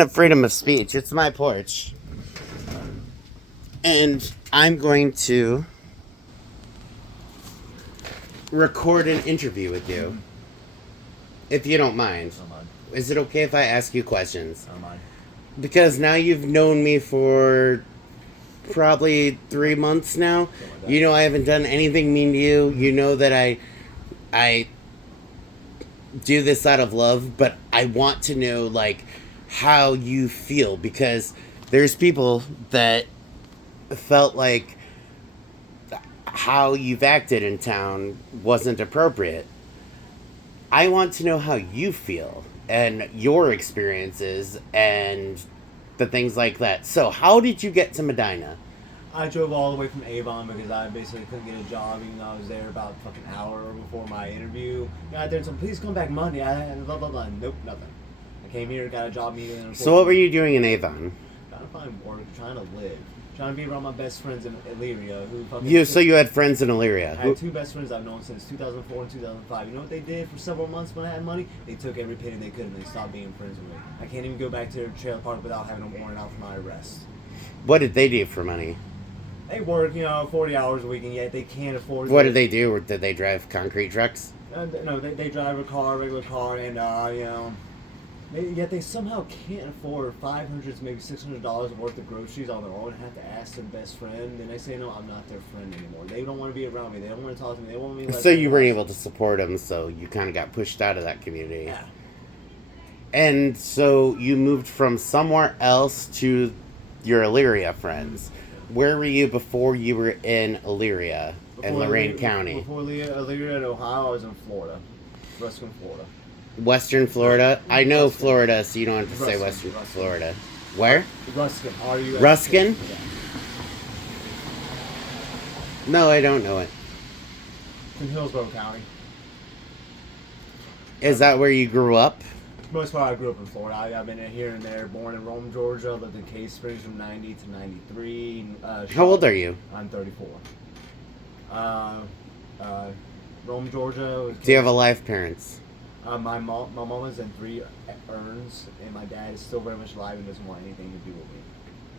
of freedom of speech. It's my porch. And I'm going to record an interview with you. If you don't mind. Don't mind. Is it okay if I ask you questions? Don't mind. Because now you've known me for probably 3 months now. Like that. You know I haven't done anything mean to you. You know that I do this out of love, but I want to know like how you feel, because there's people that felt like how you've acted in town wasn't appropriate. I want to know how you feel and your experiences and the things like that. So, how did you get to Medina? I drove all the way from Avon because I basically couldn't get a job, even though I was there about a fucking hour before my interview. Got there and said, please come back Monday. Blah, blah, blah. Nope, nothing. I came here, got a job immediately. So, what were you doing in Avon? Trying to find work, trying to live. Trying to be around my best friends in Elyria who fucking... So you had friends in Elyria. I had two best friends I've known since 2004 and 2005. You know what they did for several months when I had money? They took every penny they could and they stopped being friends with me. I can't even go back to their trailer park without having a warrant out for my arrest. What did they do for money? They work, 40 hours a week, and yet they can't afford... What did they do? Or did they drive concrete trucks? No, they drive a car, regular car, and, yet they somehow can't afford $500 maybe $600 worth of groceries on their own and have to ask their best friend. And they say, no, I'm not their friend anymore. They don't want to be around me. They don't want to talk to me. They want me... So you weren't able to support them, so you kind of got pushed out of that community. Yeah. And so you moved from somewhere else to your Elyria friends. Where were you before you were in Elyria in Lorain County? Before Elyria in Ohio, I was in Florida. Ruskin, Florida. Western Florida? I know Ruskin. Florida, so you don't have to say Ruskin. Western Florida. Where? Ruskin. R-U-S-K. Ruskin? Yeah. No, I don't know it. In Hillsborough County. Is that where you grew up? For the most part, I grew up in Florida. I've been here and there. Born in Rome, Georgia. Lived in Cave Springs from 90 to 93. How old are you? I'm 34. Rome, Georgia. Do you have alive parents? My mom is in 3 urns, and my dad is still very much alive and doesn't want anything to do with me.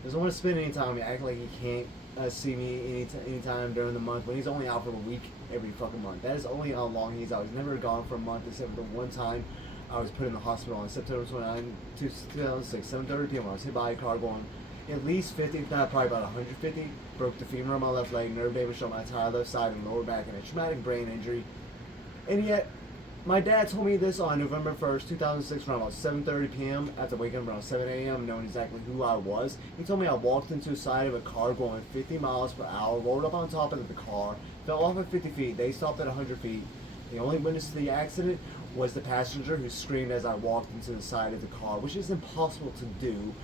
Doesn't want to spend any time with me. Act like he can't see me anytime during the month when he's only out for a week every fucking month. That is only how long he's out. He's never gone for a month except for the one time I was put in the hospital on September 29, 2006, 7:30 p.m. I was hit by a car going at least 50, if not probably about 150. Broke the femur on my left leg, nerve damage on my entire left side and lower back, and a traumatic brain injury. And yet, my dad told me this on November 1st, 2006, around about 7:30 p.m. after waking up around 7 a.m., knowing exactly who I was. He told me I walked into the side of a car going 50 miles per hour, rolled up on top of the car, fell off at 50 feet. They stopped at 100 feet. The only witness to the accident was the passenger, who screamed as I walked into the side of the car, which is impossible to do.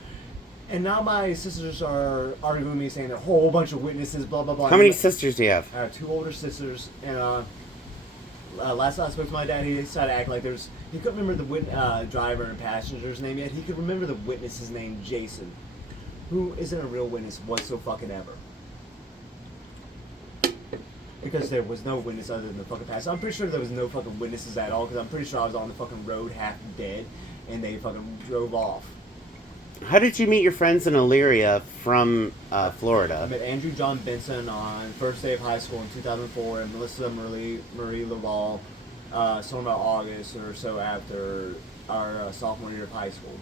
And now my sisters are arguing with me, saying a whole bunch of witnesses, blah, blah, blah. How many sisters do you have? I have 2 older sisters, and last time I spoke to my dad, he started acting like he couldn't remember the driver and passenger's name yet. He could remember the witness's name, Jason, who isn't a real witness whatsoever. Because there was no witness other than the fucking passenger. I'm pretty sure there was no fucking witnesses at all, because I'm pretty sure I was on the fucking road half dead, and they fucking drove off. How did you meet your friends in Elyria from Florida? I met Andrew John Benson on first day of high school in 2004, and Melissa Marie Laval somewhere about August or so after our sophomore year of high school.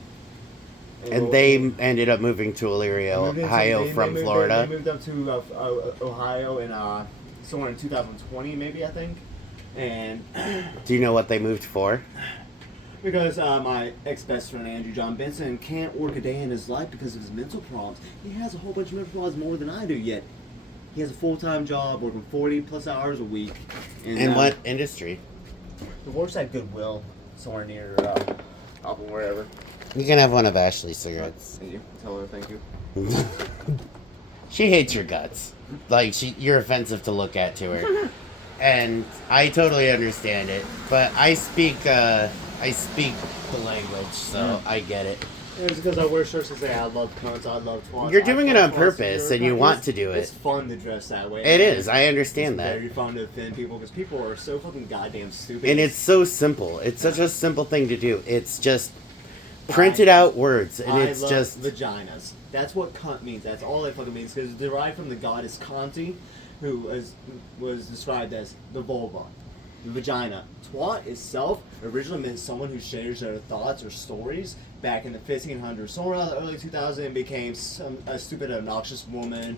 And they ended up moving to Elyria, Ohio from Florida? They moved up to Ohio in somewhere in 2020, maybe, I think. And do you know what they moved for? Because my ex-best friend, Andrew John Benson, can't work a day in his life because of his mental problems. He has a whole bunch of mental problems more than I do, yet he has a full-time job working 40-plus hours a week. In what industry? He works at Goodwill, somewhere near Apple, wherever. You can have one of Ashley's cigarettes. Thank you. Tell her thank you. She hates your guts. Like, you're offensive to look at to her. And I totally understand it. But I speak the language, so I get it. It's because I wear shirts that say I love cunts, I love twats. You're doing it on purpose, and you want to do it. It's fun to dress that way. It is. I understand that. It's very fun to offend people because people are so fucking goddamn stupid. And it's so simple. It's such a simple thing to do. It's just printed out words, and I it's love just vaginas. That's what cunt means. That's all it fucking means. Because it's derived from the goddess Kanti, who was described as the vulva, the vagina. Twat itself originally meant someone who shares their thoughts or stories. Back in the 1500s, somewhere around the early 2000s, it became a stupid, obnoxious woman,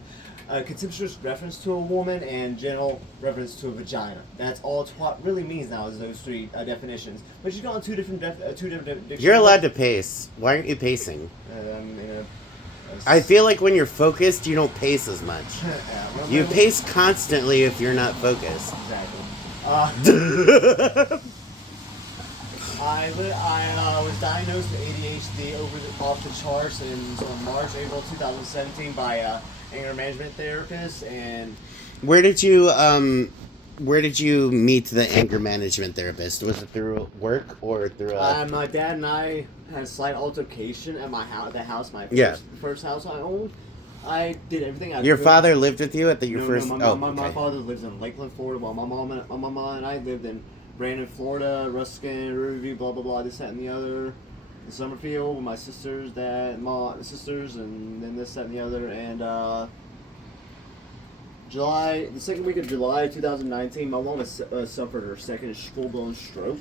a contemptuous reference to a woman, and general reference to a vagina. That's all twat really means now, is those three definitions. But you got two different dictionaries. you're allowed to pace. Why aren't you pacing? You know, I feel like when you're focused, you don't pace as much. You pace constantly if you're not focused. Exactly. I was diagnosed with ADHD off the charts on March, April 2017 by a anger management therapist. And Where did you meet the anger management therapist? Was it through work or through? my dad and I had a slight altercation at my house, first house I owned. I did everything I could. Your father lived with you at your first. My father lives in Lakeland, Florida, while my mom and I lived in Brandon, Florida, Ruskin, Riverview, blah blah blah, this, that, and the other. In Summerfield with my sisters, sisters, and then this, that, and the other. And the second week of July 2019, my mom suffered her second full-blown stroke.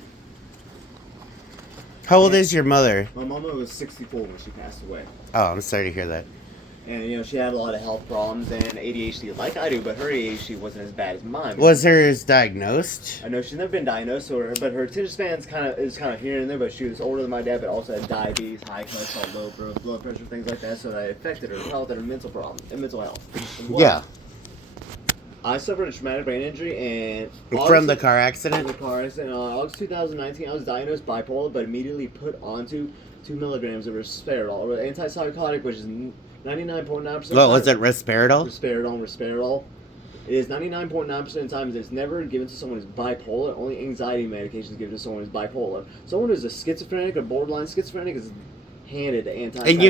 How old is your mother? My mama was 64 when she passed away. Oh, I'm sorry to hear that. And, she had a lot of health problems and ADHD like I do, but her ADHD wasn't as bad as mine. Was hers diagnosed? I know she's never been diagnosed, but her attention span is kind of here and there, but she was older than my dad, but also had diabetes, high cholesterol, low blood pressure, things like that, so that affected her health and her mental problems, and mental health as well. Yeah. I suffered a traumatic brain injury, and from the car accident? From the car accident. In August 2019, I was diagnosed bipolar, but immediately put onto 2 milligrams of risperidol, an antipsychotic, which is 99.9%. What was it, Risperidol? Risperidol. It is 99.9% of the time it's never given to someone who's bipolar. Only anxiety medication is given to someone who's bipolar. Someone who's a schizophrenic or borderline schizophrenic is handed antipsychotic. And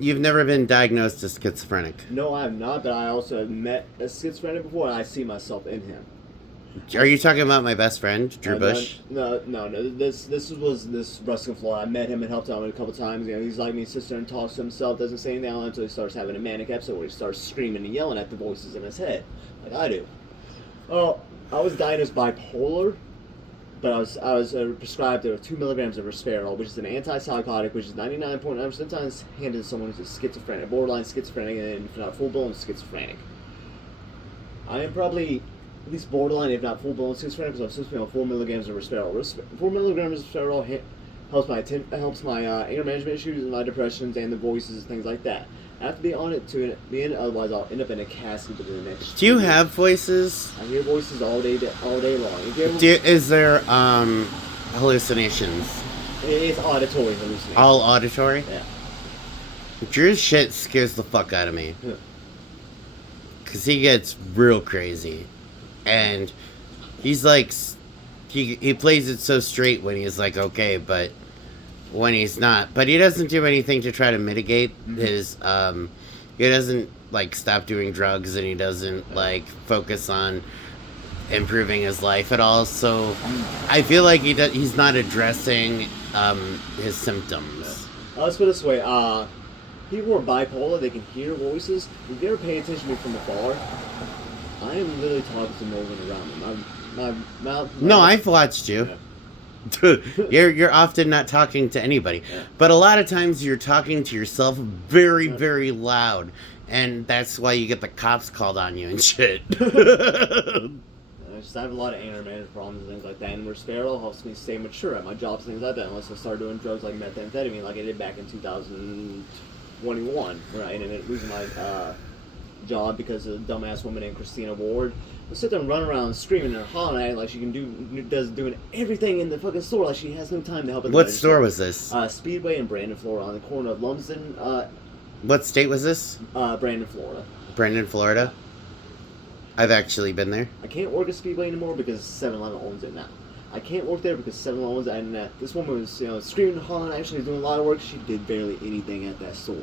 you've never been diagnosed as schizophrenic? No, I have not, but I also have met a schizophrenic before, and I see myself in him. Are you talking about my best friend, Drew Bush? No. This was Ruskin, Florida. I met him and helped out him a couple times. He's like me, sits there and talks to himself, doesn't say anything out until he starts having a manic episode where he starts screaming and yelling at the voices in his head, like I do. Oh, I was diagnosed bipolar, but I was prescribed 2 milligrams of risperidol, which is an antipsychotic, which is 99.9% of the time handed to someone who's a schizophrenic, borderline schizophrenic, and if not full-blown schizophrenic. I am probably at least borderline, if not full-blown schizophrenic, because I'm supposed to be on 4 milligrams of risperidol. 4 milligrams of risperidol helps my anger management issues and my depressions and the voices and things like that. I have to be on it to be in, otherwise I'll end up in a casket within the next. Do you have voices? I hear voices all day long. Is there hallucinations? It's auditory hallucinations. All auditory? Yeah. Drew's shit scares the fuck out of me. Because he gets real crazy. And he's like, he plays it so straight when he's like, okay, but when he's not. But he doesn't do anything to try to mitigate his, he doesn't, like, stop doing drugs, and he doesn't, like, focus on improving his life at all. So I feel like he's not addressing his symptoms. Let's put it this way. People who are bipolar, they can hear voices. If you ever pay attention to me from afar, I am literally talking to no one around them. My mouth. No, I've watched you. Yeah. You're often not talking to anybody, but a lot of times you're talking to yourself very, very loud, and that's why you get the cops called on you and shit. I have a lot of anger management problems and things like that, and risperidol helps me stay mature at my jobs, things like that, unless I start doing drugs like methamphetamine, like I did back in 2021, where I ended up losing my job because of a dumbass woman named Christina Ward. I sit there and run around screaming and hollering at her like she can doing everything in the fucking store, like she has no time to help. What store was this? Speedway in Brandon, Florida, on the corner of Lumsden. What state was this? Brandon, Florida. Brandon, Florida? I've actually been there. I can't work at Speedway anymore because 7-Eleven owns it now. I can't work there because 7-Eleven owns it, and this woman was, screaming and hollering, actually doing a lot of work. She did barely anything at that store.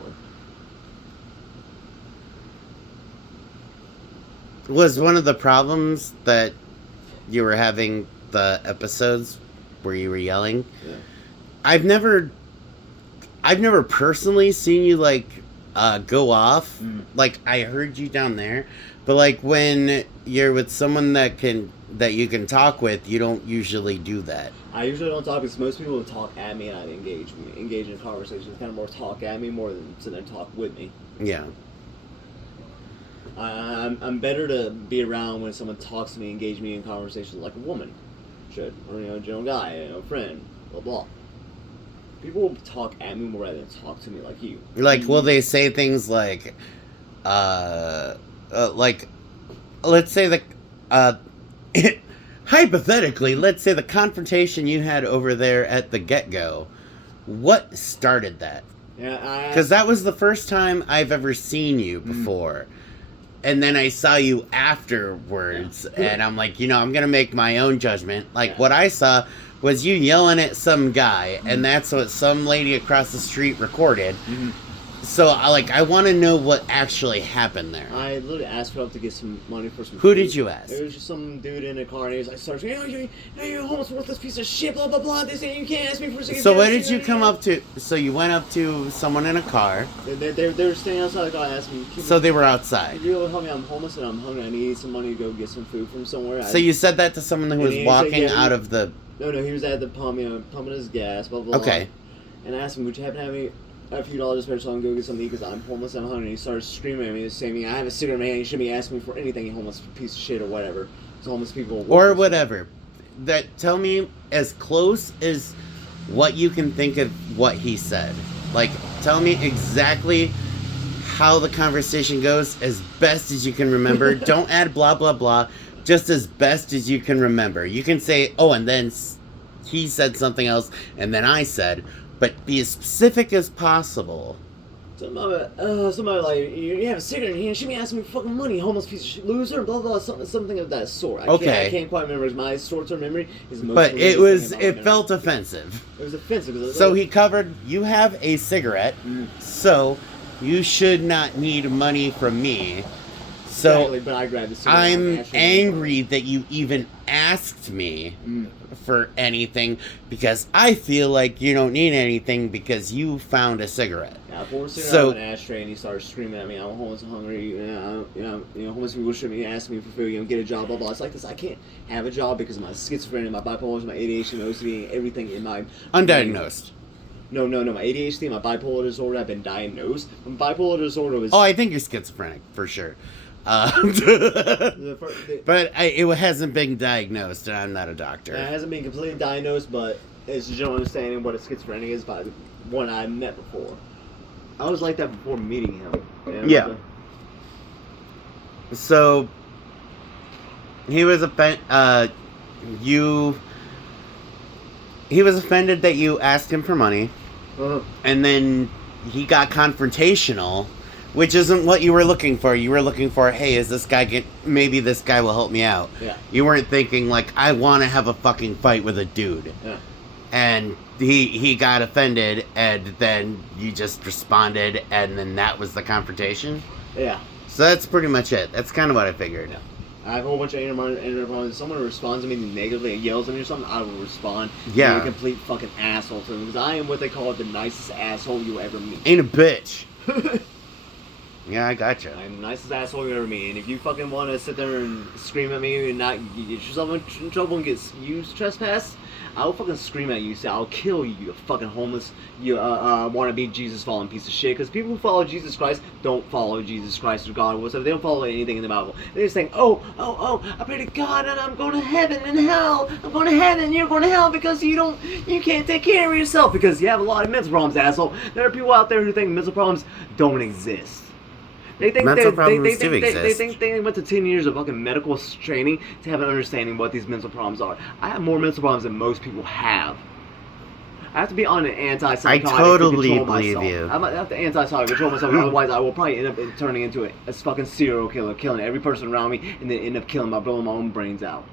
Was one of the problems that you were having the episodes where you were yelling? Yeah. I've never I've never personally seen you like go off. Mm. Like I heard you down there, but like when you're with someone that you can talk with, you don't usually do that. I usually don't talk because most people will talk at me and I engage in a conversation. It's kind of more talk at me more than sit there and talk with me. Yeah. I'm better to be around when someone talks to me, engage me in conversations like a woman should, or a general guy, a friend, blah blah. People will talk at me more rather than talk to me like you. Like, will they say things like, like, let's say hypothetically, let's say the confrontation you had over there at the get-go, what started that? Yeah, because that was the first time I've ever seen you before. And then I saw you afterwards, and I'm like, I'm going to make my own judgment. Like, what I saw was you yelling at some guy, and that's what some lady across the street recorded. So, I want to know what actually happened there. I literally asked for help to get some money for some Who food. did you ask? It was just some dude in a car, and he was like, started saying, you're a homeless worthless piece of shit, blah, blah, blah. They say you can't ask me for a second. So what did you come up to? So you went up to someone in a car. They were standing outside the car asking me. So they were outside. Could you help me? I'm homeless and I'm hungry. I need some money to go get some food from somewhere. So you said that to someone who was walking out of the... No, he was at the pump, pumping his gas, blah, blah, blah. Okay. And I asked him, would you happen to have me a few dollars spare so I can go get something to eat because I'm homeless and I'm hungry. And he started screaming at me, saying, I have a cigarette in my hand, you shouldn't be asking me for anything, you homeless piece of shit or whatever. It's homeless people. Or whatever. Tell me as close as what you can think of what he said. Like, tell me exactly how the conversation goes as best as you can remember. Don't add blah, blah, blah. Just as best as you can remember. You can say, oh, and then he said something else, and then I said... But be as specific as possible. Somebody like, you have a cigarette in your hand, should be asking me for fucking money, homeless piece of shit, loser, blah, blah, something of that sort. I can't quite remember, my short-term memory is most... But it felt offensive. It was offensive. So he covered, you have a cigarette, so you should not need money from me. So exactly, but I grabbed the cigarette. I'm angry that you even asked me for anything because I feel like you don't need anything because you found a cigarette. Yeah, I poured a cigarette out of an ashtray and he started screaming at me, I'm homeless and hungry, homeless people should be asking me for food, get a job, blah, blah. It's like this, I can't have a job because of my schizophrenia, my bipolar, my ADHD, my OCD, everything in my... Undiagnosed. No, my ADHD, my bipolar disorder, I've been diagnosed. My bipolar disorder was... Oh, I think you're schizophrenic, for sure. But it hasn't been diagnosed, and I'm not a doctor. It hasn't been completely diagnosed, but it's a general understanding what a schizophrenia is by the one I met before. I was like that before meeting him. Yeah. So he was he was offended that you asked him for money, and then he got confrontational. Which isn't what you were looking for. You were looking for, hey, maybe this guy will help me out. Yeah. You weren't thinking, like, I want to have a fucking fight with a dude. Yeah. And he got offended, and then you just responded, and then that was the confrontation? Yeah. So that's pretty much it. That's kind of what I figured. Yeah. I have a whole bunch of anger problems. If someone responds to me negatively and yells at me or something, I will respond. Yeah. Be a complete fucking asshole to them. Because I am what they call the nicest asshole you'll ever meet. Ain't a bitch. Yeah, I gotcha. I'm the nicest asshole you ever meet, and if you fucking want to sit there and scream at me and not get yourself in trouble and get used trespass, I'll fucking scream at you, say I'll kill you, you fucking homeless, you want to be Jesus following piece of shit. Because people who follow Jesus Christ don't follow Jesus Christ or God or whatever. They don't follow anything in the Bible. They just think, oh, I pray to God and I'm going to heaven and hell. I'm going to heaven and you're going to hell because you can't take care of yourself because you have a lot of mental problems, asshole. There are people out there who think mental problems don't exist. They think mental problems do exist. They think they went to 10 years of fucking medical training to have an understanding of what these mental problems are. I have more mental problems than most people have. I have to be on an antipsychotic I totally to control believe myself. you. I have to antipsychotic to control myself, otherwise I will probably end up turning into a fucking serial killer, killing every person around me, and then end up blowing my own brains out.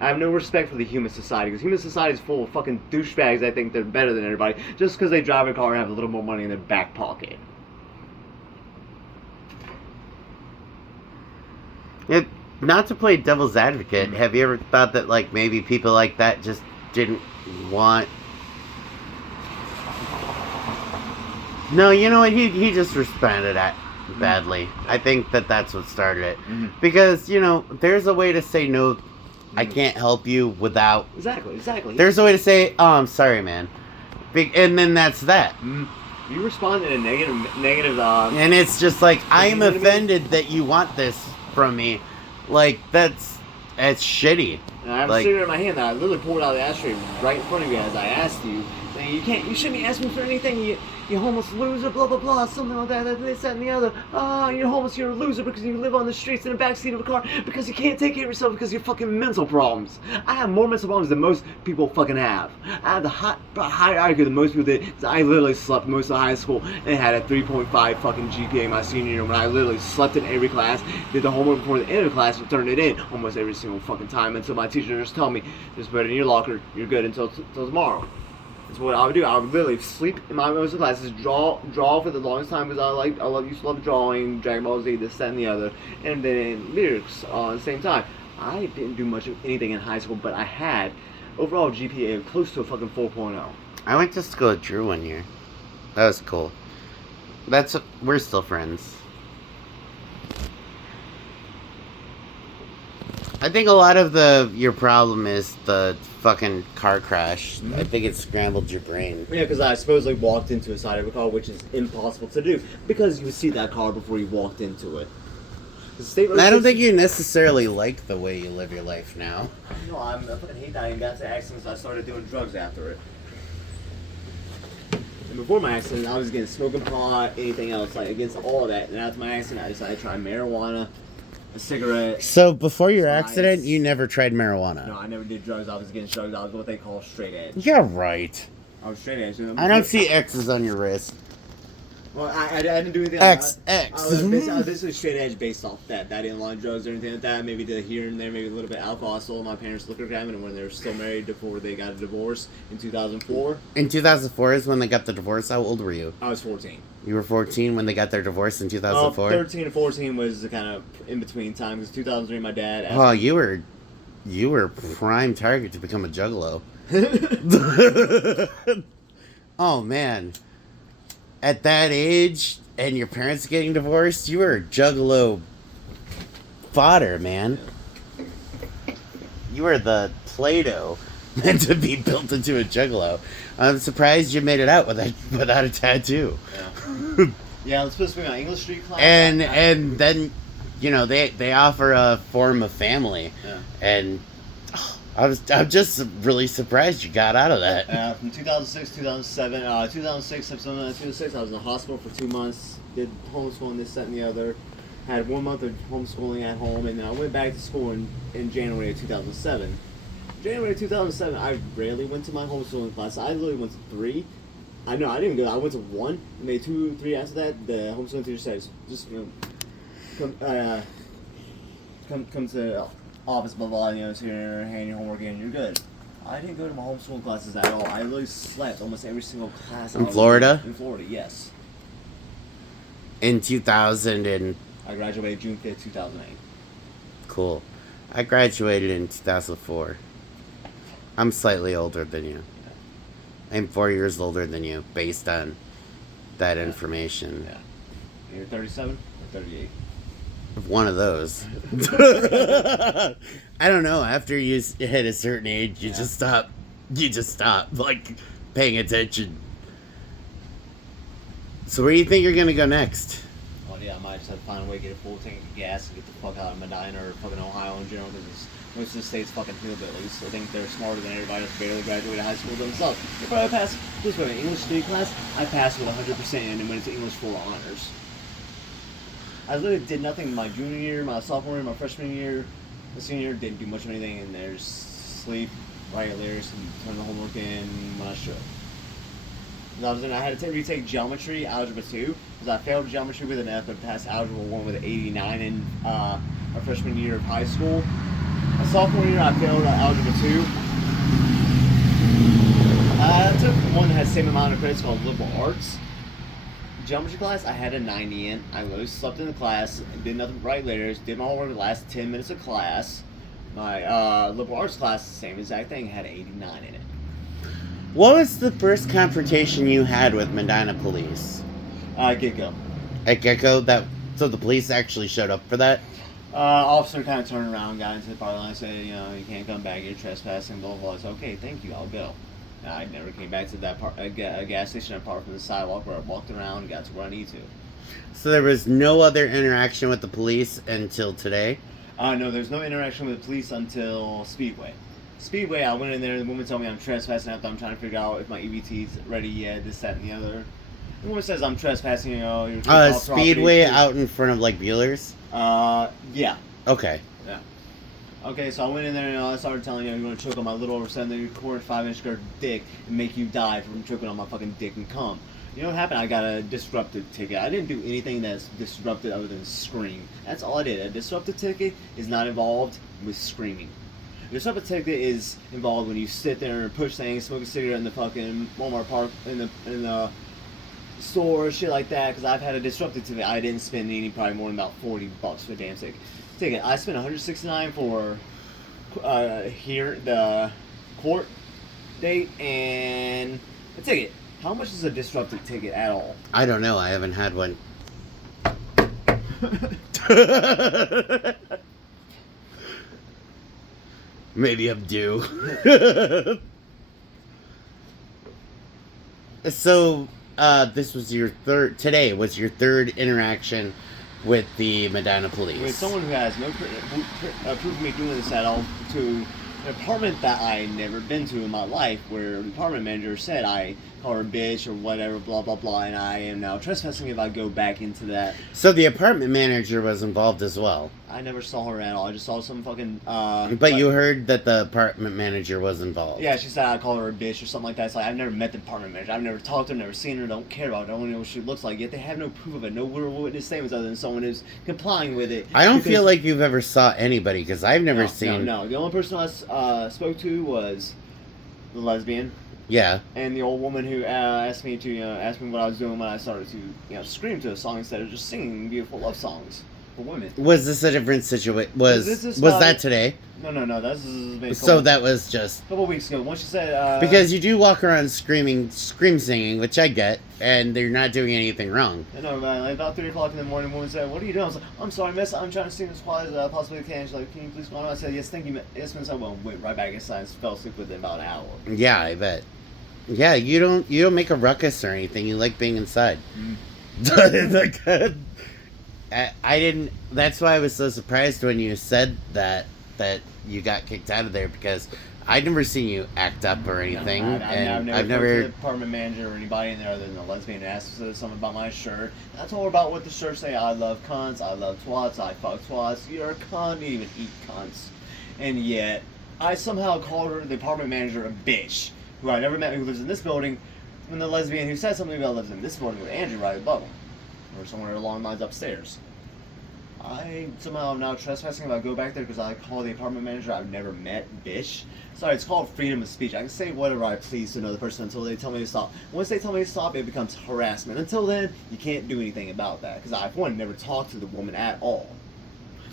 I have no respect for the human society, because human society is full of fucking douchebags that think they're better than everybody, just because they drive a car and have a little more money in their back pocket. Not to play devil's advocate, have you ever thought that, like, maybe people like that just didn't want No, you know what? He just responded at badly. I think that's what started it. Because, there's a way to say no, I can't help you without... Exactly. There's a way to say, oh, I'm sorry, man. And then that's that. You responded in negative... And it's just like, I am offended that you want this from me. Like, that's shitty. And I have a cigarette in my hand that I literally poured out of the ashtray right in front of you as I asked you. Saying, you shouldn't be asking me for anything. You homeless loser, blah, blah, blah, something like that, this, that, and the other. You're homeless, you're a loser because you live on the streets in the backseat of a car because you can't take care of yourself because you're fucking mental problems. I have more mental problems than most people fucking have. I have the higher IQ than most people did because I literally slept most of high school and had a 3.5 fucking GPA my senior year when I literally slept in every class, did the homework before the end of the class, and turned it in almost every single fucking time until my teacher just told me, just put it in your locker, you're good until tomorrow. That's what I would do. I would literally sleep in my most of the classes, draw for the longest time because I used to love drawing, Dragon Ball Z, this, that, and the other, and then lyrics at the same time. I didn't do much of anything in high school, but I had overall GPA of close to a fucking 4.0. I went to school with Drew one year. That was cool. We're still friends. I think a lot of your problem is the fucking car crash. I think it scrambled your brain. Yeah, because I supposedly walked into a side of a car, which is impossible to do because you would see that car before you walked into it. I don't think you necessarily like the way you live your life now. No, I fucking hate that. I got to accidents. I started doing drugs after it. And before my accident, I was against smoking pot, anything else, like against all of that. And after my accident, I decided to try marijuana, a cigarette. So before your accident, you never tried marijuana? No, I never did drugs. I was against drugs. I was what they call straight edge. Yeah, right. I was straight edge. I don't see X's on your wrist. Well, I didn't do anything. X. I was basically straight edge based off that. I didn't like drugs or anything like that. Maybe did here and there, maybe a little bit of alcohol. I sold my parents' liquor cabinet when they were still married before they got a divorce in 2004. In 2004 is when they got the divorce. How old were you? I was 14. You were 14 when they got their divorce in 2004? 13 and 14 was the kind of in-between time. Because 2003, my dad... Oh, you were prime target to become a juggalo. Oh, man. At that age, and your parents getting divorced, you were juggalo fodder, man. You were the Play-Doh meant to be built into a juggalo. I'm surprised you made it out without a tattoo. Yeah, yeah, it's supposed to be my English street class. And then, they offer a form of family. Yeah. And I'm just really surprised you got out of that. From 2006, 2007, 2006, I was in the hospital for 2 months, did homeschooling, this, that, and the other. Had 1 month of homeschooling at home, and then I went back to school in January of 2007. January 2007, I rarely went to my homeschooling class. I literally went to 3. I didn't go. I went to 1, and maybe 2, 3 after that. The homeschooling teacher said, just come to office, blah blah. Sit here, hand your homework in, you're good. I didn't go to my homeschool classes at all. I literally slept almost every single class. In Florida? In Florida, yes. In 2000 and... I graduated June 5th, 2008. Cool. I graduated in 2004. I'm slightly older than you. I'm 4 years older than you, based on that information. Yeah. You're 37 or 38? One of those. I don't know. After you hit a certain age, you just stop. You just stop, like, paying attention. So where do you think you're gonna go next? Well, yeah, I might just have to find a way to get a full tank of gas and get the fuck out of Medina or fucking Ohio in general, because most of the state's fucking hillbillies. So I think they're smarter than everybody that's barely graduated high school themselves. If I passed this way, English study class, I passed with 100% and then went into English full honors. I literally did nothing my junior year, my sophomore year, my freshman year, my senior year, didn't do much of anything, and there's sleep, write lyrics, and turn the homework in when I should. I had to retake geometry, algebra 2, because I failed geometry with an F, but passed algebra 1 with an 89 in my freshman year of high school. My sophomore year, I failed algebra 2. I took one that had the same amount of credits called liberal arts. Geometry class, I had a 90 in. I literally slept in the class, did nothing but write letters, did my homework the last 10 minutes of class. My liberal arts class, same exact thing, had 89 in it. What was the first confrontation you had with Medina police? Get-go. At Gecko, so the police actually showed up for that? Officer kind of turned around, got into the parking lot, and said, you can't come back, you're trespassing, blah, blah, blah. I said, okay, thank you, I'll go. I never came back to that gas station. I parked from the sidewalk where I walked around and got to where I need to. So there was no other interaction with the police until today? No, there's no interaction with the police until Speedway. Speedway, I went in there, the woman told me I'm trespassing after I'm trying to figure out if my EBT's ready yet, this, that, and the other. The woman says I'm trespassing, you're Speedway out in front of, like, Bueller's? Yeah. Okay. Yeah. Okay, so I went in there and I started telling you, you're going to choke on my little over 7/4 5-inch girth dick and make you die from choking on my fucking dick and cum. You know what happened? I got a disruptive ticket. I didn't do anything that's disruptive other than scream. That's all I did. A disruptive ticket is not involved with screaming. A disruptive ticket is involved when you sit there and push things, smoke a cigarette in the fucking Walmart park, in the store, shit like that, because I've had a disruptive ticket. I didn't spend probably more than about $40 for the damn ticket. I spent $169 for the court date and a ticket. How much is a disruptive ticket at all? I don't know. I haven't had one. Maybe I'm due. So, this was today was your third interaction with the Medina police. With someone who has no proof of me doing this at all, to an apartment that I never been to in my life, where the apartment manager said I call her a bitch or whatever, blah blah blah, and I am now trespassing if I go back into that. So the apartment manager was involved as well. I never saw her at all. I just saw some fucking. But you heard that the apartment manager was involved. Yeah, she said I call her a bitch or something like that. It's like I've never met the apartment manager. I've never talked to her, never seen her, don't care about her, don't know what she looks like. Yet they have no proof of it, no witness statements other than someone who's complying with it. I don't feel like you've ever saw anybody because I've never seen. No. The only person I spoke to was the lesbian. Yeah. And the old woman who asked me what I was doing when I started to scream to a song instead of just singing beautiful love songs for women. Was this a different situation? Was that today? No. This is so that was just a couple weeks ago. Once she said because you do walk around scream singing, which I get, and they're not doing anything wrong. I know, about 3 o'clock in the morning, the woman said, "What are you doing?" I was like, "I'm sorry, miss. I'm trying to sing as quiet as I possibly can." She's like, "Can you please go on?" I said, "Yes, thank you, yes, miss. I will." Went right back inside and fell asleep within about an hour. Yeah, I bet. Yeah, you don't make a ruckus or anything. You like being inside. Like, I didn't. That's why I was so surprised when you said that you got kicked out of there, because I'd never seen you act up or anything. No, and I've never to the apartment manager or anybody in there other than the lesbian asked something about my shirt. I told her about what the shirt say. I love cunts. I love twats. I fuck twats. You're a cunt. You even eat cunts. And yet, I somehow called her, the apartment manager, a bitch, who I never met, who lives in this building, when the lesbian who said something about lives in this building with Andrew right above him, or somewhere along the lines upstairs. I somehow am now trespassing if I go back there because I call the apartment manager I've never met bitch. Sorry, it's called freedom of speech. I can say whatever I please to another person until they tell me to stop. Once they tell me to stop, it becomes harassment. Until then, you can't do anything about that, because I've never talked to the woman at all.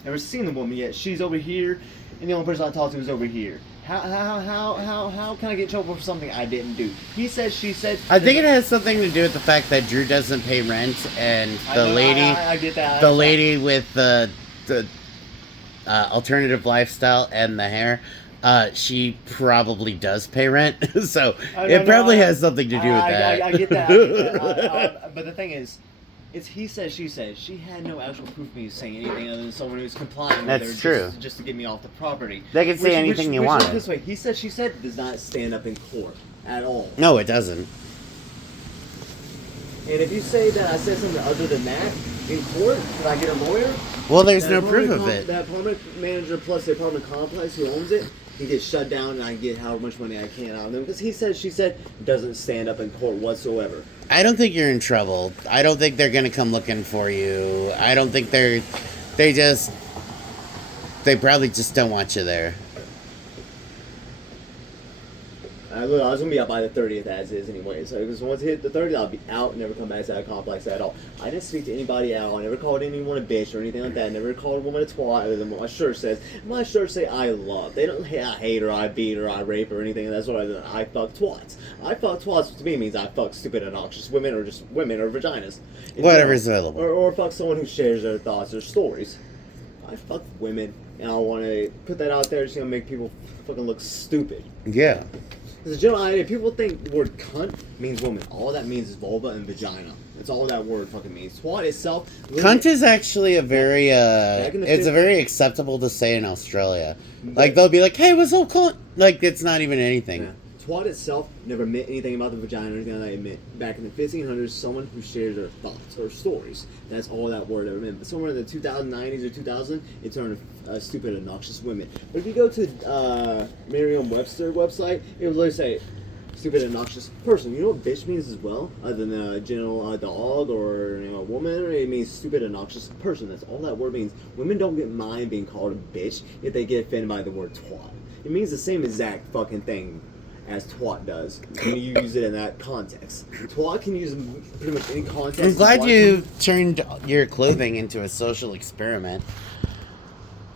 Never seen the woman yet. She's over here, and the only person I talked to is over here. How can I get in trouble for something I didn't do? He said, she said. I think it has something to do with the fact that Drew doesn't pay rent, and the I get that. The lady with the alternative lifestyle and the hair, she probably does pay rent, so it probably has something to do with that. I get that. But the thing is, it's he said, she said. She had no actual proof of me saying anything other than someone who's complying with That's her true. just to get me off the property. They can say anything you want. This way, he said, she said does not stand up in court at all. No, it doesn't. And if you say that I said something other than that in court, can I get a lawyer? Well, there's no proof of it. That apartment manager plus the apartment complex who owns it, he gets shut down, and I get how much money I can out of them, because he said, she said, doesn't stand up in court whatsoever. I don't think you're in trouble. I don't think they're gonna come looking for you. I don't think they probably just don't want you there. I was gonna be out by the 30th as is anyway. So because once I hit the 30th, I'll be out, never come back to that complex at all. I didn't speak to anybody at all. I never called anyone a bitch or anything like that. I never called a woman a twat other than what my shirt says. My shirts say I love. They don't say I hate or I beat or I rape or anything. That's what I fuck twats. I fuck twats to me means I fuck stupid obnoxious women or just women or vaginas. Whatever's available. Or fuck someone who shares their thoughts or stories. I fuck women, and I want to put that out there just to make people fucking look stupid. Yeah. As a general idea, people think the word cunt means woman. All that means is vulva and vagina. That's all that word fucking means. Twat itself... Cunt is actually a very, it's a very acceptable to say in Australia. Like, they'll be like, hey, what's up, cunt? Like, it's not even anything. Yeah. Twat itself never meant anything about the vagina or anything like that. It meant back in the 1500s, someone who shares their thoughts or stories. That's all that word ever meant. But somewhere in the 2090s or 2000, it turned stupid, obnoxious women. But if you go to Merriam-Webster website, it would literally say stupid, obnoxious person. You know what bitch means as well? Other than a general dog or a woman, it means stupid, obnoxious person. That's all that word means. Women don't get mind being called a bitch if they get offended by the word twat. It means the same exact fucking thing as twat does when you use it in that context. Twat can use pretty much any context. I'm glad you turned your clothing into a social experiment.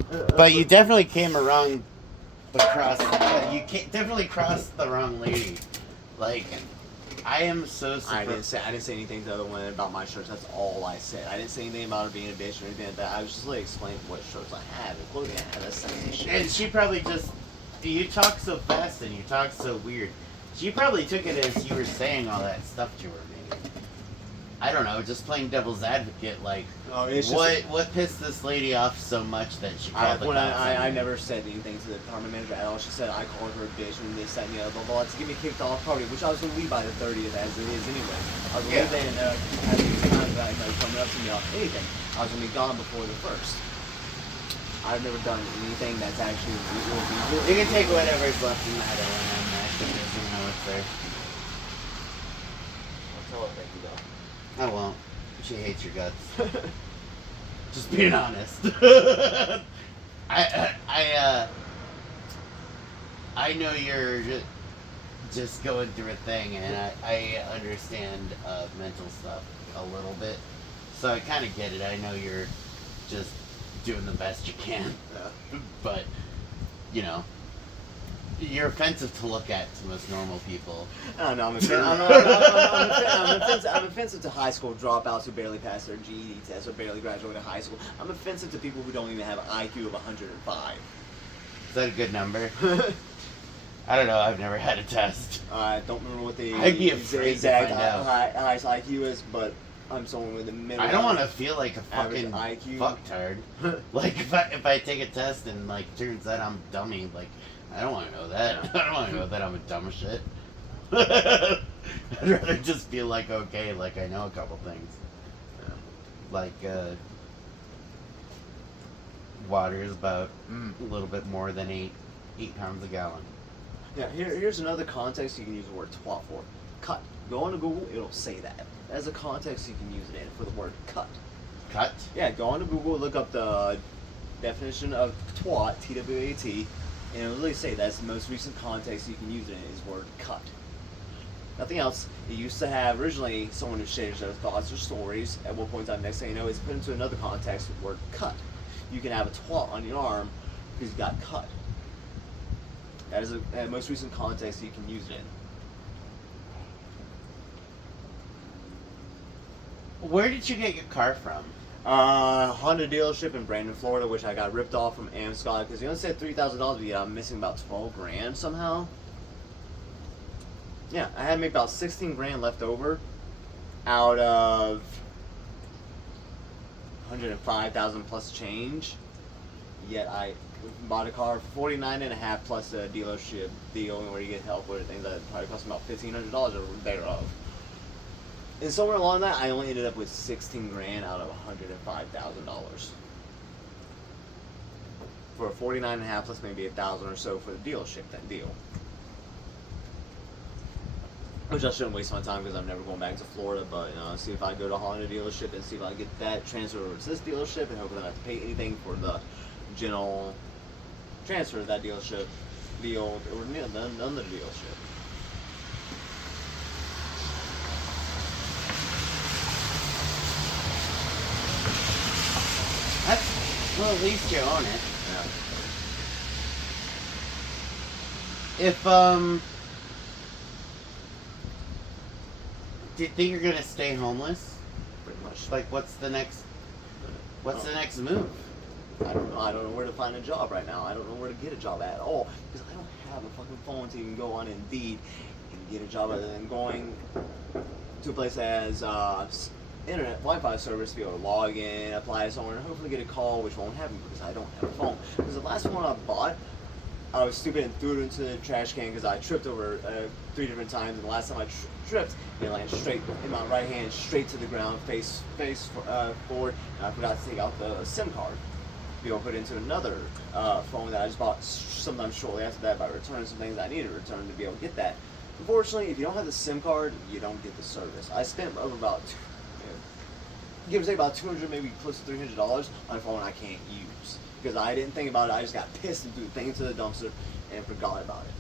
But you definitely came around across. Definitely crossed the wrong lady. Like, I am so surprised. I didn't say anything to other women about my shirts. That's all I said. I didn't say anything about her being a bitch or anything like that. I was just like explaining what shirts I have and clothing I have. That's the same shit. And she probably just. You talk so fast and you talk so weird. She probably took it as you were saying all that stuff to her, maybe. I don't know, just playing devil's advocate, like, what pissed this lady off so much that she called the cops? I never said anything to the department manager at all. She said I called her a bitch when they sent me a blah, blah, blah, to get me kicked off party, which I was going to leave by the 30th as it is anyway. I was going to leave and have these contacts like coming up to me off anything. I was going to be gone before the 1st. I've never done anything that's actually legal. You can take whatever's left in that O&M action, you know it's there. I'll tell her thank you though. I won't. She hates your guts. Just being honest. I know you're just going through a thing, and I understand mental stuff a little bit, so I kind of get it. I know you're just doing the best you can, but you know, you're offensive to look at to most normal people. I don't know. I'm offensive to high school dropouts who barely pass their GED test or barely graduated high school. I'm offensive to people who don't even have an IQ of 105. Is that a good number? I don't know. I've never had a test. I don't remember what the I'd be afraid exact to find out. highest IQ is, but I'm someone with a middle. I don't want to feel like a fucking IQ. fucktard. Like if I take a test and like turns out I'm dummy, like I don't want to know that. I don't want to know that I'm a dumb as shit. I'd rather just feel like okay, like I know a couple things. Like water is about a little bit more than 8 pounds a gallon. Yeah, here's another context you can use the word twat for. Cut. Go on to Google, it'll say that. As a context you can use it in for the word cut. Cut? Yeah, go on to Google, look up the definition of twat, T-W-A-T, and it'll really say that's the most recent context you can use it in is word cut. Nothing else. It used to have originally someone who shares their thoughts or stories. At one point in time, next thing you know, it's put into another context with word cut. You can have a twat on your arm because you got cut. That is the most recent context you can use it in. Where did you get your car from? Honda dealership in Brandon, Florida, which I got ripped off from Amscott because he only said $3,000, but yeah, I'm missing about 12 grand somehow. Yeah, I had to make about 16 grand left over out of 105,000 plus change. Yet I bought a car for $49.5 plus a dealership deal where you get help with things that probably cost me about $1,500 or thereof. And somewhere along that, I only ended up with 16 grand out of $105,000 for a 49.5 plus maybe 1,000 or so for the dealership. That deal, which I shouldn't waste my time because I'm never going back to Florida. But see if I go to a Honda dealership and see if I get that transfer over to this dealership, and hopefully I don't have to pay anything for the general transfer of that dealership deal or none of the dealership. Well, at least you own it. Yeah. If do you think you're gonna stay homeless? Pretty much. Like, what's the next move? I don't know. I don't know where to find a job right now. I don't know where to get a job at all because I don't have a fucking phone to even go on Indeed and get a job other than going to a place that has internet Wi-Fi service to be able to log in, apply somewhere, and hopefully get a call, which won't happen because I don't have a phone. Because the last one I bought, I was stupid and threw it into the trash can because I tripped over 3 different times, and the last time I tripped, it landed straight in my right hand, straight to the ground, face forward, and I forgot to take out the SIM card. Be able to put into another phone that I just bought sometime shortly after that by returning some things I needed to return to be able to get that. Unfortunately, if you don't have the SIM card, you don't get the service. I spent over about, give or take about $200, maybe close to $300 on a phone I can't use because I didn't think about it. I just got pissed and threw the thing into the dumpster and forgot about it.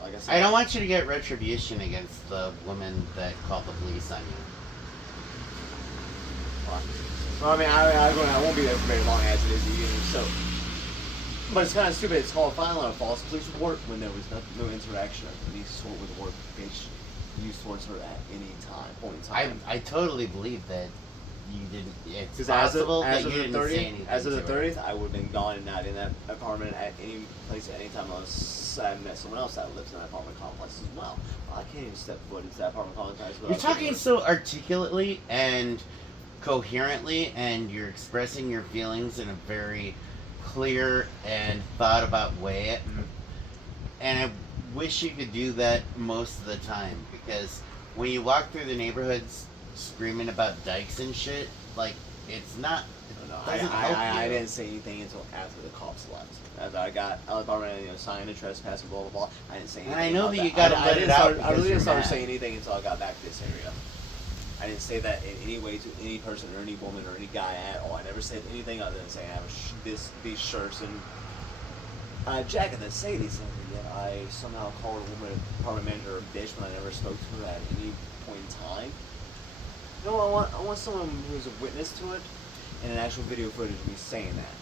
Like I said, I don't want you to get retribution against the woman that called the police on you. Well, I mean, I won't be there for very long as it is you, so. But it's kind of stupid. It's called filing a false police report when there was no interaction of any sort with the workplace used towards her at any point in time. I totally believe that you didn't. It's Because possible that you didn't say anything. as of the to her. 30th, I would have been gone and not in that apartment at any place at any time unless I met someone else that lives in that apartment complex as well. I can't even step foot into that apartment complex. You're talking so articulately and coherently, and you're expressing your feelings in a very clear and thought about way. And I wish you could do that most of the time, because when you walk through the neighborhoods screaming about dykes and shit, like, it's not. I didn't say anything until after the cops left. After I got out of the apartment, signed a trespass and blah blah blah. I didn't say anything. And I know about that you gotta let it out. I really didn't start mad. saying anything until I got back to this area. I didn't say that in any way to any person or any woman or any guy at all. I never said anything other than saying I have these shirts and jacket that say these things. Yet I somehow called a woman, apartment manager, a bitch when I never spoke to her at any point in time. You know, I want someone who's a witness to it and an actual video footage of me saying that.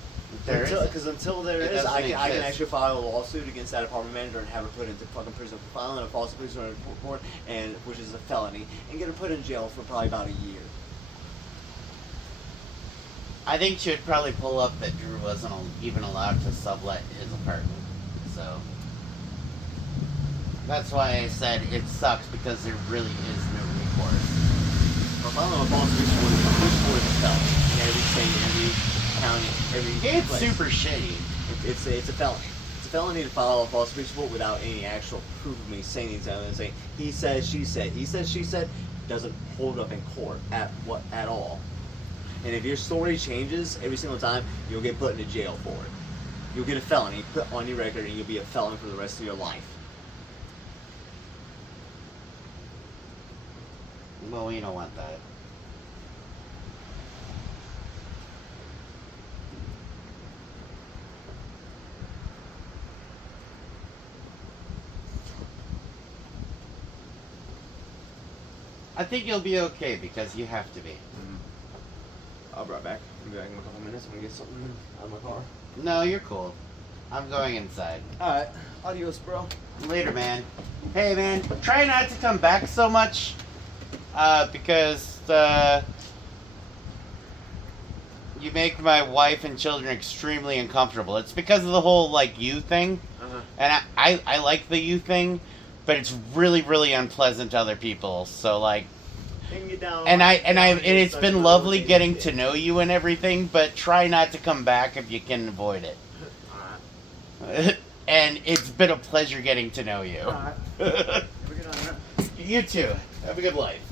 Because until there is, I can actually file a lawsuit against that apartment manager and have her put into fucking prison for filing a false police report, and which is a felony, and get her put in jail for probably about a year. I think she would probably pull up that Drew wasn't even allowed to sublet his apartment. So that's why I said it sucks, because there really is no recourse. Well, filing a false police report is a felony in every state, every county, It's place. super shitty. It's a felony. It's a felony to file a false police report without any actual proof of me saying anything. And saying he said, she said, he said, she said, doesn't hold up in court at all. And if your story changes every single time, you'll get put into jail for it. You'll get a felony put on your record, and you'll be a felon for the rest of your life. Well, we don't want that. I think you'll be okay, because you have to be. I'll be right back. I'll be back in a couple minutes. I'm gonna get something out of my car. No, you're cool. I'm going inside. Alright. Adios, bro. Later, man. Hey, man, try not to come back so much, because you make my wife and children extremely uncomfortable. It's because of the whole, like, you thing, and I like the you thing, but it's really, really unpleasant to other people, so, like, and it's been lovely getting to know you and everything, but try not to come back if you can avoid it. Alright. And it's been a pleasure getting to know you. Alright. Have a good night, man. You too. Have a good life.